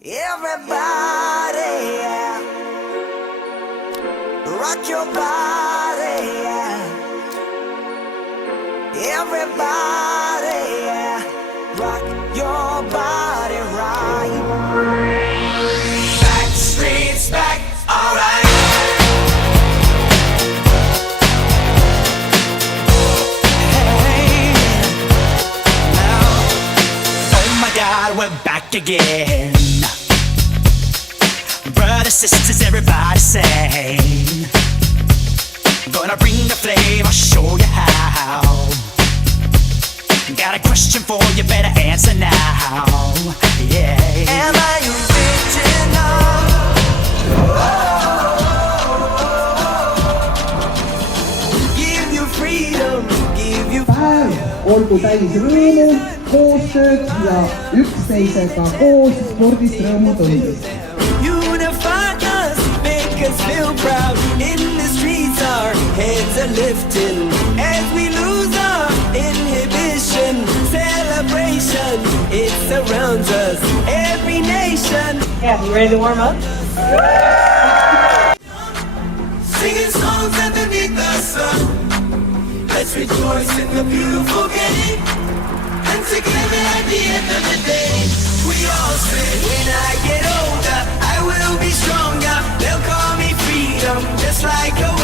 Everybody, yeah. Rock your body, yeah. Everybody, yeah. Rock your body right. Back streets back, alright. Hey, now, oh my God, we're back again. Brothers, sisters, everybody sing. Gonna bring the flavor, show you how. Got a question for you, better answer now. Yeah. Am I original? Give you freedom, give you olgu täis rõõmu, koostööd ja üksteisega koos spordist rõõmu tundmist. Unify us, make us feel proud. In the streets our heads are lifting as we lose our inhibition. Celebration, it surrounds us, every nation. Yeah, you ready to warm up? Singing songs underneath the sun. Let's rejoice in the beautiful game. And together at the end of the day, we all say, when I get older, I will be stronger. They'll call me freedom, just like a